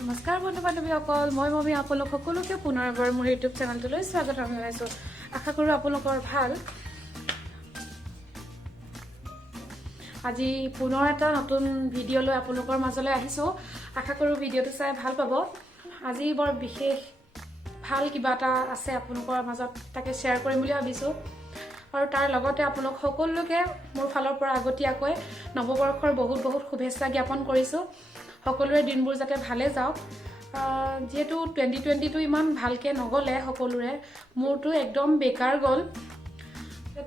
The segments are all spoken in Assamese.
নমস্কাৰ বন্ধু বান্ধৱীসকল, মই মমি আপোনালোক সকলোকে পুনৰ এবাৰ মোৰ ইউটিউব চেনেলটোলৈ স্বাগতম জনাইছোঁ। আশা কৰোঁ আপোনালোকৰ ভাল। আজি পুনৰ এটা নতুন ভিডিঅ' লৈ আপোনালোকৰ মাজলৈ আহিছোঁ। আশা কৰোঁ ভিডিঅ'টো চাই ভাল পাব। আজি বৰ বিশেষ ভাল কিবা এটা আছে আপোনালোকৰ মাজত, তাকে শ্বেয়াৰ কৰিম বুলি ভাবিছোঁ। আৰু তাৰ লগতে আপোনালোক সকলোকে মোৰ ফালৰ পৰা আগতীয়াকৈ নৱবৰ্ষৰ বহুত বহুত শুভেচ্ছা জ্ঞাপন কৰিছোঁ। সকলোৰে দিনবোৰ যাতে ভালে যাওক। যিহেতু 2020টো ইমান ভালকৈ নগ'লে সকলোৰে, মোৰতো একদম বেকাৰ গ'ল।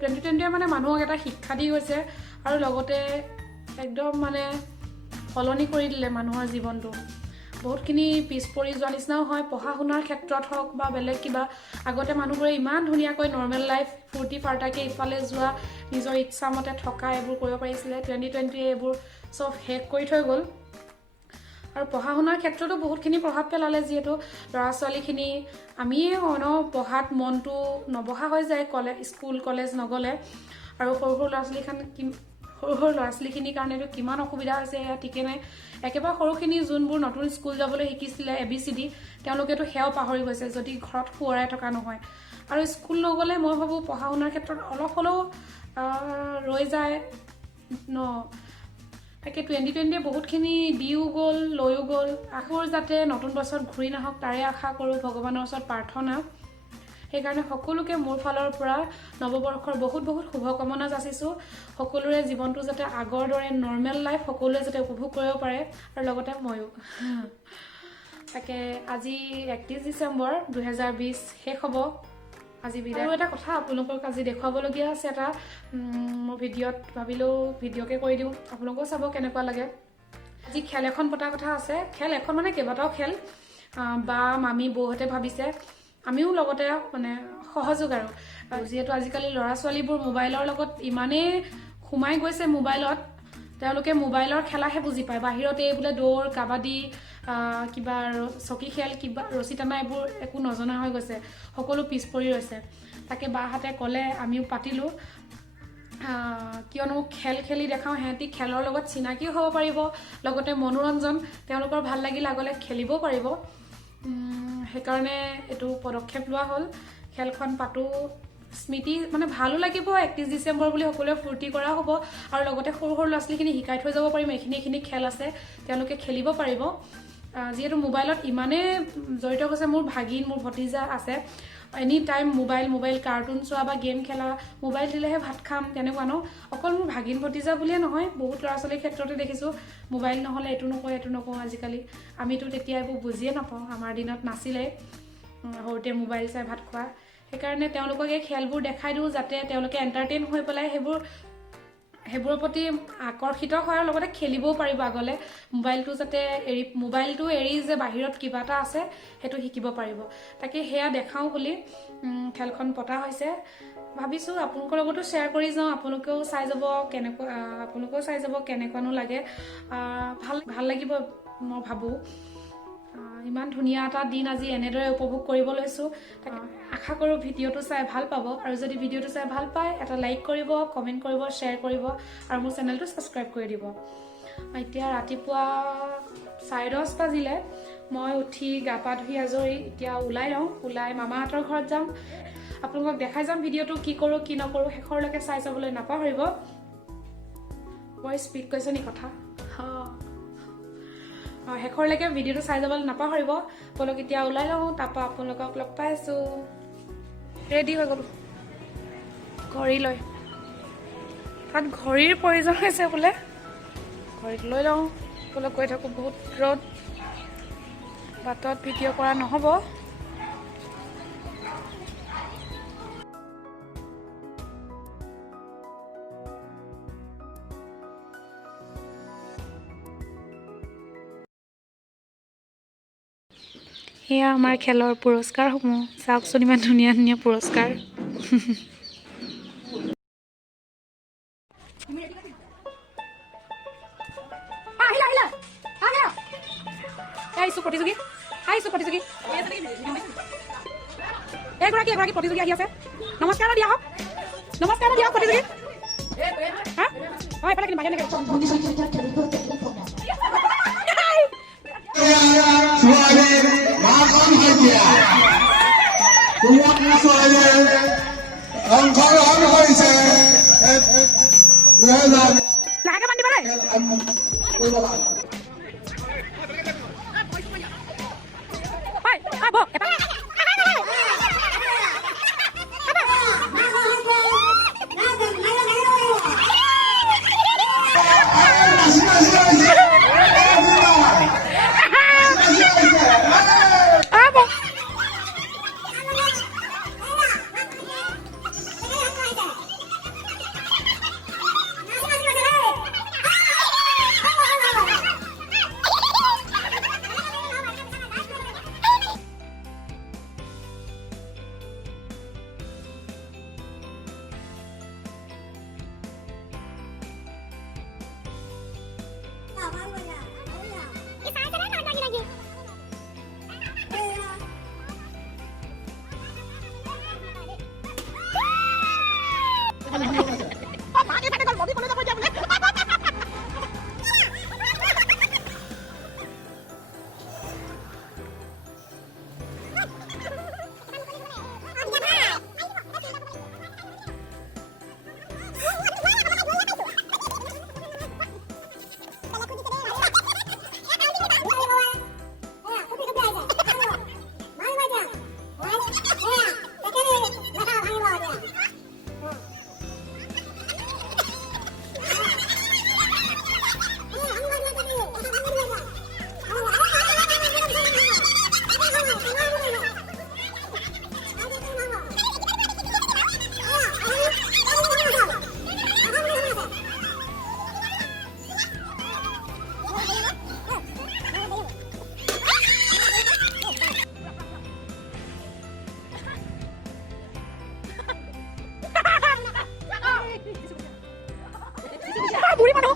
2020য়ে মানে মানুহক এটা শিক্ষা দি গৈছে আৰু লগতে একদম মানে সলনি কৰি দিলে মানুহৰ জীৱনটো। বহুতখিনি পিছ পৰি যোৱা নিচিনাও হয়, পঢ়া শুনাৰ ক্ষেত্ৰত হওক বা বেলেগ কিবা। আগতে মানুহবোৰে ইমান ধুনীয়াকৈ নৰ্মেল লাইফ ফূৰ্তি ফাৰ্তাকৈ ইফালে যোৱা, নিজৰ ইচ্ছামতে থকা এইবোৰ কৰিব পাৰিছিলে। 2020য়ে এইবোৰ চব শেষ কৰি থৈ গ'ল। আৰু পঢ়া শুনাৰ ক্ষেত্ৰতো বহুতখিনি প্ৰভাৱ পেলালে। যিহেতু ল'ৰা ছোৱালীখিনি আমিয়ে পঢ়াত মনটো নবহা হৈ যায় স্কুল কলেজ নগ'লে। আৰু সৰু সৰু ল'ৰা ছোৱালীখিনিৰ কাৰণেতো কিমান অসুবিধা হৈছে এয়া ঠিকে নাই। একেবাৰে সৰুখিনি যোনবোৰ নতুন স্কুল যাবলৈ শিকিছিলে ABCD, তেওঁলোকেতো সেয়াও পাহৰি গৈছে যদি ঘৰত সোঁৱৰাই থকা নহয়। আৰু স্কুল নগ'লে মই ভাবোঁ পঢ়া শুনাৰ ক্ষেত্ৰত অলপ হ'লেও ৰৈ যায় ন। তাকে 2020য়ে বহুতখিনি দিও গ'ল লৈও গ'ল। আকৌ যাতে নতুন বছৰত ঘূৰি নাহক তাৰে আশা কৰোঁ, ভগৱানৰ ওচৰত প্ৰাৰ্থনা। সেইকাৰণে সকলোকে মোৰ ফালৰ পৰা নৱবৰ্ষৰ বহুত বহুত শুভকামনা যাচিছোঁ। সকলোৰে জীৱনটো যাতে আগৰ দৰে নৰ্মেল লাইফ সকলোৱে যাতে উপভোগ কৰিব পাৰে, আৰু লগতে ময়ো। তাকে আজি 31 ডিচেম্বৰ 2020 শেষ হ'ব। আজি বিদায়। আৰু এটা কথা আপোনালোকক আজি দেখুৱাবলগীয়া আছে এটা মোৰ ভিডিঅ'ত, ভাবিলেও ভিডিঅ'কে কৰি দিওঁ, আপোনালোকেও চাব কেনেকুৱা লাগে। আজি খেল এখন পতাৰ কথা আছে। খেল এখন মানে কেইবাটাও খেল। বা মামী বৌহঁতে ভাবিছে, আমিও লগতে মানে সহযোগ। আৰু যিহেতু আজিকালি ল'ৰা ছোৱালীবোৰ মোবাইলৰ লগত ইমানেই সোমাই গৈছে মোবাইলত, তেওঁলোকে মোবাইলৰ খেলাহে বুজি পায়। বাহিৰত এই বোলে দৌৰ, কাবাডী, কিবা চকী খেল, কিবা ৰছী টানা, এইবোৰ একো নজনা হৈ গৈছে। সকলো পিছ পৰি ৰৈছে। তাকে বাহঁতে ক'লে, আমিও পাতিলোঁ। কিয়নো খেল খেলি দেখাওঁ, সিহঁতি খেলৰ লগত চিনাকিও হ'ব পাৰিব, লগতে মনোৰঞ্জন তেওঁলোকৰ ভাল লাগিলে আগলৈ খেলিবও পাৰিব। সেইকাৰণে এইটো পদক্ষেপ লোৱা হ'ল। খেলখন পাতোঁ, স্মৃতি মানে ভালো লাগিব। 31 ডিচেম্বৰ বুলি সকলোৱে ফূৰ্তি কৰা হ'ব। আৰু লগতে সৰু সৰু ল'ৰা ছোৱালীখিনি শিকাই থৈ যাব পাৰিম, এইখিনি খেল আছে, তেওঁলোকে খেলিব পাৰিব। যিহেতু মোবাইলত ইমানেই জড়িত হৈছে, মোৰ ভাগিন, মোৰ ভতিজা আছে, এনি টাইম মোবাইল কাৰ্টুন চোৱা বা গেম খেলা, মোবাইল দিলেহে ভাত খাম তেনেকুৱা ন। অকল মোৰ ভাগিন ভতিজা বুলিয়ে নহয়, বহুত ল'ৰা ছোৱালীৰ ক্ষেত্ৰতে দেখিছোঁ মোবাইল নহ'লে এইটো নকওঁ আজিকালি। আমিতো তেতিয়া এইবোৰ বুজিয়ে নাপাওঁ, আমাৰ দিনত নাছিলে সৰুতে মোবাইল চাই ভাত খোৱা। সেইকাৰণে তেওঁলোকক এই খেলবোৰ দেখাই দিওঁ, যাতে তেওঁলোকে এণ্টাৰটেইন হৈ পেলাই সেইবোৰৰ প্ৰতি আকৰ্ষিত হয়, আৰু লগতে খেলিবও পাৰিব আগলৈ। মোবাইলটো এৰি যে বাহিৰত কিবা এটা আছে সেইটো শিকিব পাৰিব। তাকে সেয়া দেখাওঁ বুলি খেলখন পতা হৈছে। ভাবিছোঁ আপোনালোকৰ লগতো শ্বেয়াৰ কৰি যাওঁ, আপোনালোকেও চাই যাব কেনেকুৱানো লাগে। ভাল লাগিব মই ভাবোঁ। ইমান ধুনীয়া এটা দিন আজি এনেদৰে উপভোগ কৰিব লৈছোঁ। আশা কৰোঁ ভিডিঅ'টো চাই ভাল পাব। আৰু যদি ভিডিঅ'টো চাই ভাল পায়, এটা লাইক কৰিব, কমেণ্ট কৰিব, শ্বেয়াৰ কৰিব, আৰু মোৰ চেনেলটো ছাবস্ক্ৰাইব কৰি দিব। এতিয়া ৰাতিপুৱা 10:30 বাজিলে। মই উঠি গা পা ধুই আজৰি এতিয়া ওলাই মামাহঁতৰ ঘৰত যাম। আপোনালোকক দেখাই যাম ভিডিঅ'টো কি কৰোঁ কি নকৰোঁ। শেষৰলৈকে চাই যাবলৈ নাপাহৰিব। বৰ স্পীড কৈছে নি কথা। শেষৰলৈকে ভিডিঅ'টো চাই যাবলৈ নাপাহৰিব। আপোনালোক এতিয়া ওলাই লওঁ, তাৰপৰা আপোনালোকক লগ পাই আছোঁ। ৰেডি হৈ গ'লোঁ ঘড়ী লৈ। তাত ঘড়ীৰ প্ৰয়োজন হৈছে বোলে, ঘড়ীটো লৈ লওঁ। আপোনালোক গৈ থাকোঁ, বহুত ৰ'দ, বাটত ভিডিঅ' কৰা নহ'ব। সেয়া আমাৰ খেলৰ পুৰস্কাৰসমূহ চাওকচোন, ইমান ধুনীয়া ধুনীয়া পুৰস্কাৰ। এগৰাকী প্ৰতিযোগী আহি আছে। নমস্কাৰ দিয়া হওক, প্ৰতিযোগী। এইফালে কিন্তু বাহিৰ লাহেকে বান্ধিব দেই বুঢ়ী মানুহ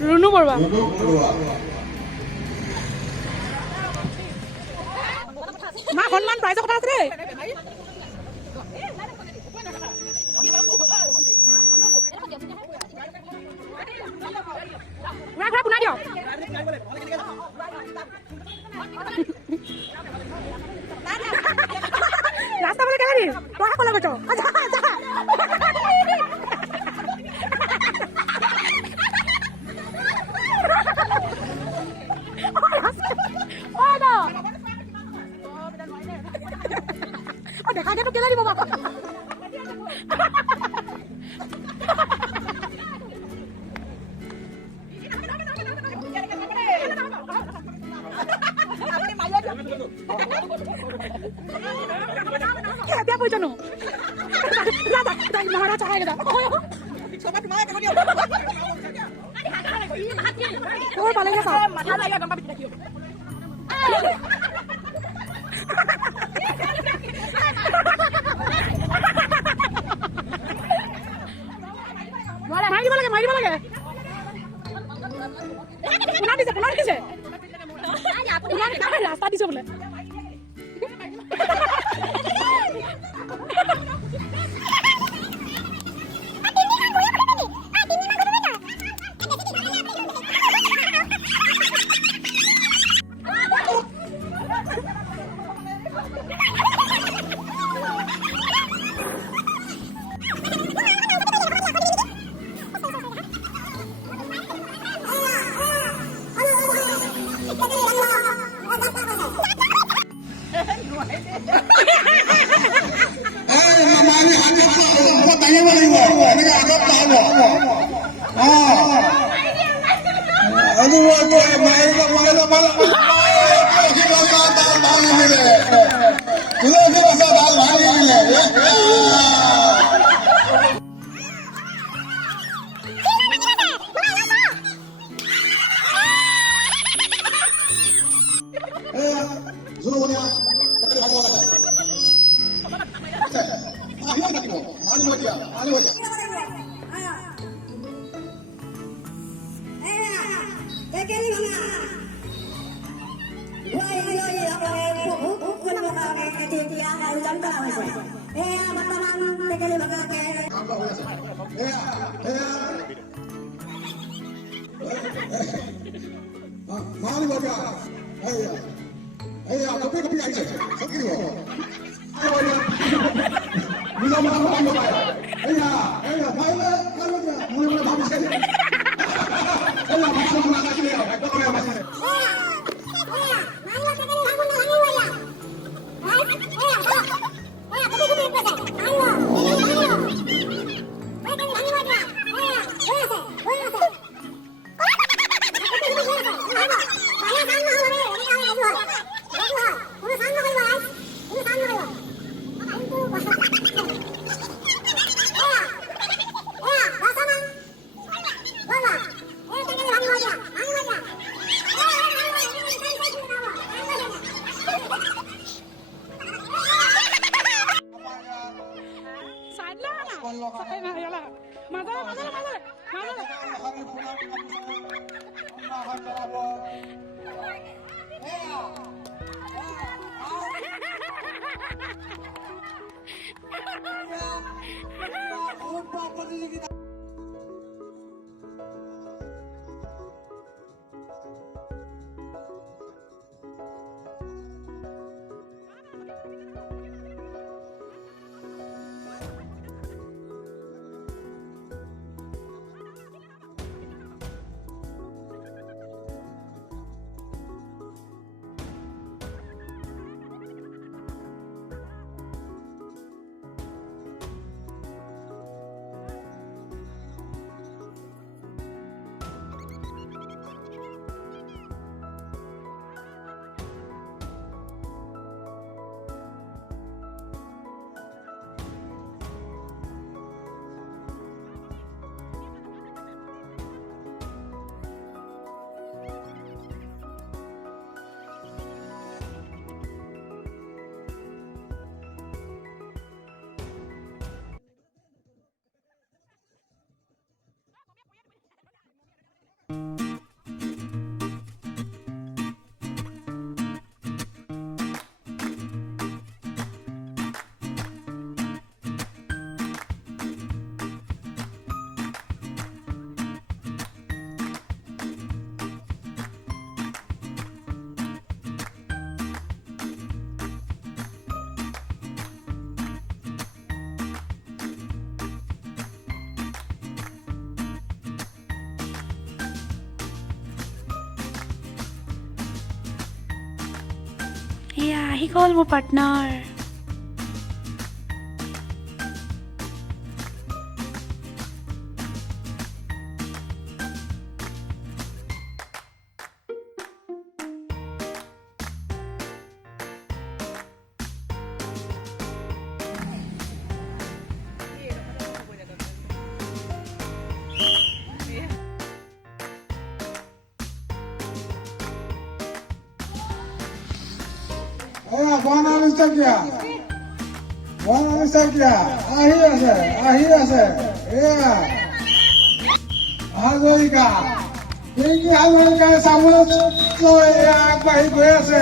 ৰুণু বৰুৱা মা সন্মান প্ৰাইজৰ কথা আছে দেই ঘূৰা পুনাই দিয়ক ৰাস্তা বোলে কেলে দিম তই ক'লে গৈছ দেখা তো কেলে দিব বাবা क्या पूछो नो दादा दादा महाराज चाहेगा और पालेगा साहब माथा लगा गंगा बिच रखियो मारी बोला पुना दिसे रास्ता दिसे बोले জোৰবনীয়া তেখেতে ভাগিব লাগে আহিব থাকিব আনিব এতিয়া আনিব এতিয়া kopi aja, sekali loh. Bisa makan apa ya? Baiklah, mulai habis aja. Masuk mana sini ya? Kau yang masih. Yeah, he called my partner. Bwana Alistakia, ahi আছে, হাজৰিকা, পিংকি হাজৰিকাই চামুচ লৈ আগবাঢ়ি গৈ আছে।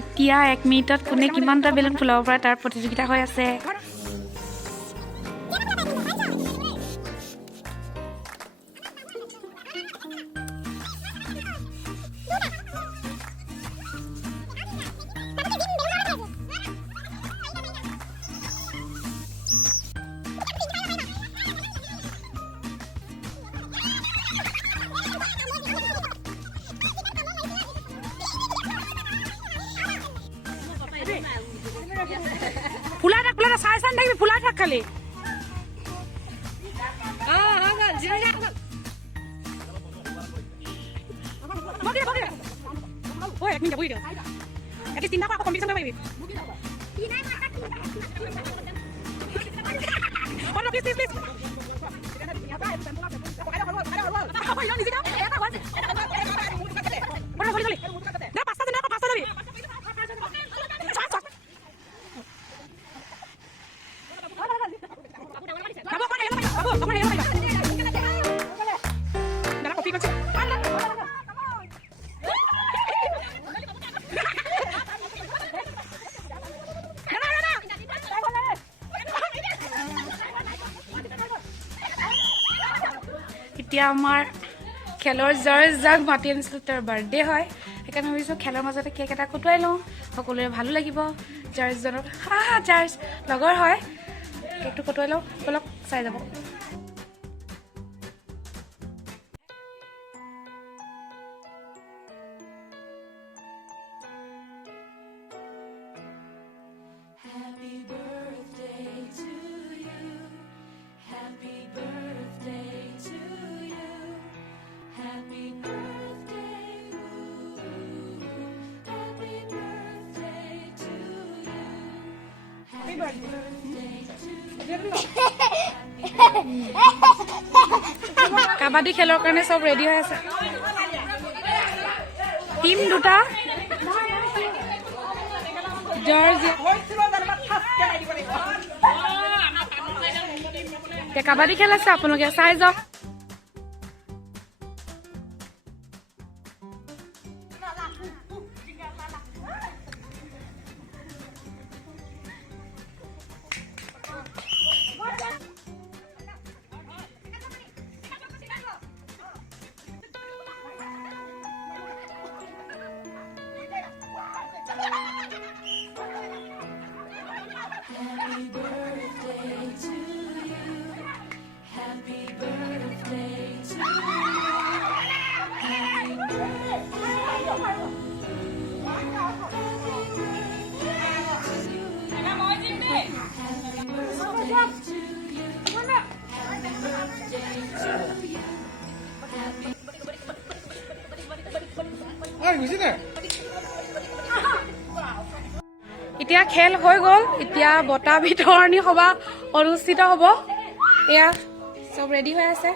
এতিয়া 1 মিনিটত কোনে কিমানটা বেলুন ফুলাব পাৰে তাৰ প্ৰতিযোগিতা হৈ আছে। যাক খালি চিন্তা কৰা কম্পিটিশ্যন পাৰিবি এতিয়া আমাৰ খেলৰ জাৰ্জ যাক মাতি আনিছিলোঁ তাৰ বাৰ্থডে হয় সেইকাৰণে ভাবিছোঁ খেলৰ মাজতে কেক এটা কুটুৱাই লওঁ সকলোৰে ভালো লাগিব জাৰ্জজনক জাৰ্জ লগৰ হয় কেকটো কুটুৱাই লওঁ বলক চাই যাব কাবাডী খেলৰ কাৰণে চব ৰেডি হৈ আছে টিম দুটা জৰ্জ কাবাডী খেল আছে আপোনালোকে চাই যাওক এতিয়া খেল হৈ গ'ল এতিয়া বঁটা বিতৰণী সভা অনুষ্ঠিত হ'ব এয়া চব ৰেডি হৈ আছে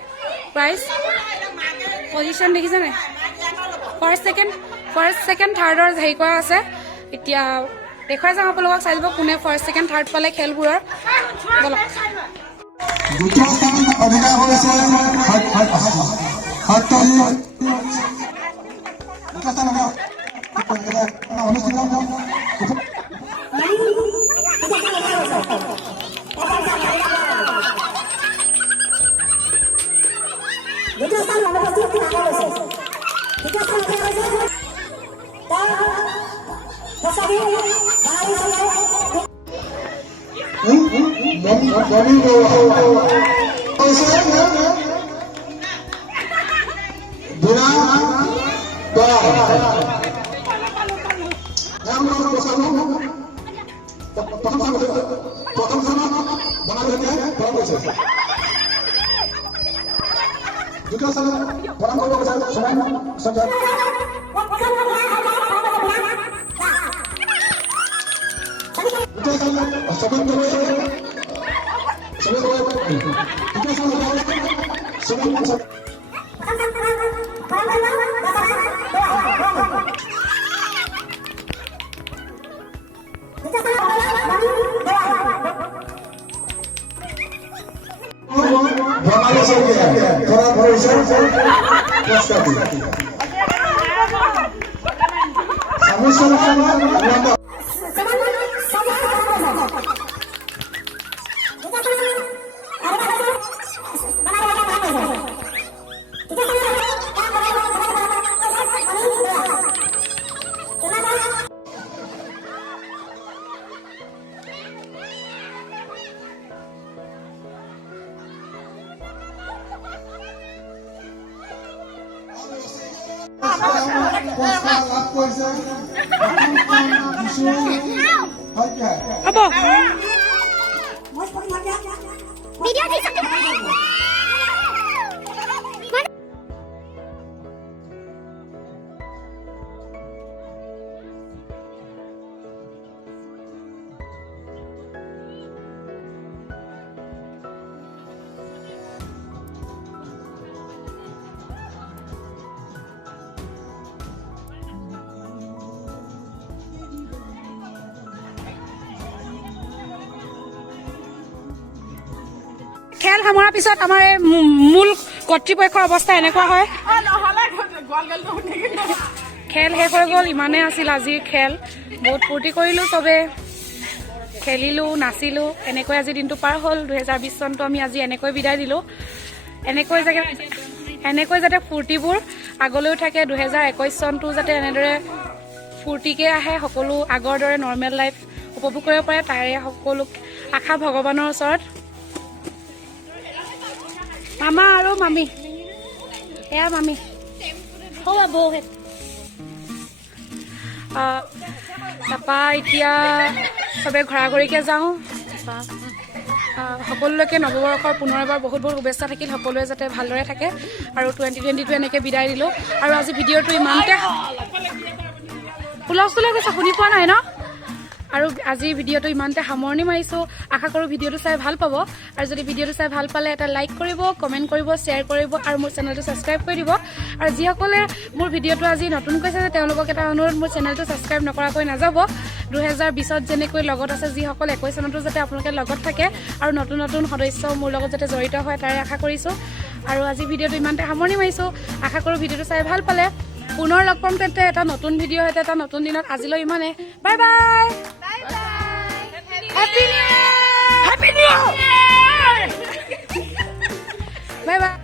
প্ৰাইজ পজিশ্যন দেখিছে নাই ফাৰ্ষ্ট ছেকেণ্ড থাৰ্ডৰ হেৰি কৰা আছে এতিয়া দেখুৱাই যাওঁ আপোনালোকক চাই দিব কোনে ফাৰ্ষ্ট ছেকেণ্ড থাৰ্ড পালে খেলবোৰৰ বলক দ্বিতীয় স্থান অধিকাৰ কৰিছে হ'ব খেল সামৰাৰ পিছত আমাৰ এই মূল কৰ্তৃপক্ষৰ অৱস্থা এনেকুৱা হয়। খেল শেষ হৈ গ'ল, ইমানেই আছিল আজিৰ খেল। বহুত ফূৰ্তি কৰিলোঁ, চবে খেলিলোঁ, নাচিলোঁ, এনেকৈ আজি দিনটো পাৰ হ'ল। 2020 চনটো আমি আজি এনেকৈ বিদায় দিলোঁ। এনেকৈ যাতে ফূৰ্তিবোৰ আগলৈও থাকে, 2021 চনটো যাতে এনেদৰে ফূৰ্তিকে আহে, সকলো আগৰ দৰে নৰ্মেল লাইফ উপভোগ কৰিব পাৰে, তাৰে সকলো আশা ভগৱানৰ ওচৰত। মামা আৰু মামী, এয়া মামী তাৰপা এতিয়া চবে ঘৰাঘৰিকৈ যাওঁ। সকলোলৈকে নৱবৰ্ষৰ পুনৰ এবাৰ বহুত বহুত শুভেচ্ছা থাকিল। সকলোৱে যাতে ভালদৰে থাকে আৰু 2020টো এনেকৈ বিদায় দিলোঁ। আৰু আজি ভিডিঅ'টো ইমানতে হুলস্থুল গৈছে, শুনি পোৱা নাই ন? আৰু আজি ভিডিঅ'টো ইমানতে সামৰণি মাৰিছোঁ। আশা কৰোঁ ভিডিঅ'টো চাই ভাল পাব। আৰু যদি ভিডিঅ'টো চাই ভাল পালে এটা লাইক কৰিব, কমেণ্ট কৰিব, শ্বেয়াৰ কৰিব আৰু মোৰ চেনেলটো ছাবস্ক্ৰাইব কৰি দিব। আৰু যিসকলে মোৰ ভিডিঅ'টো আজি নতুনকৈ চাইছে তেওঁলোকক এটা অনুৰোধ, মোৰ চেনেলটো ছাবস্ক্ৰাইব নকৰাকৈ নাযাব। 2020ত যেনেকৈ লগত আছে, যিসকল 21 চনতো যাতে আপোনালোকে লগত থাকে আৰু নতুন নতুন সদস্য মোৰ লগত যাতে জড়িত হয়, তাৰে আশা কৰিছোঁ। আৰু আজি ভিডিঅ'টো ইমানতে সামৰণি মাৰিছোঁ। আশা কৰোঁ ভিডিঅ'টো চাই ভাল পালে। পুনৰ লগ পাম তেন্তে এটা নতুন ভিডিঅ' সৈতে, এটা নতুন দিনত। আজিলৈ ইমানে, bye bye. Happy New Year! Happy New Year! Bye bye.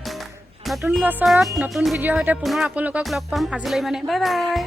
নতুন বছৰত নতুন ভিডিঅ' সৈতে পুনৰ আপোনালোকক লগ পাম। আজিলৈ ইমানে, বাই বাই।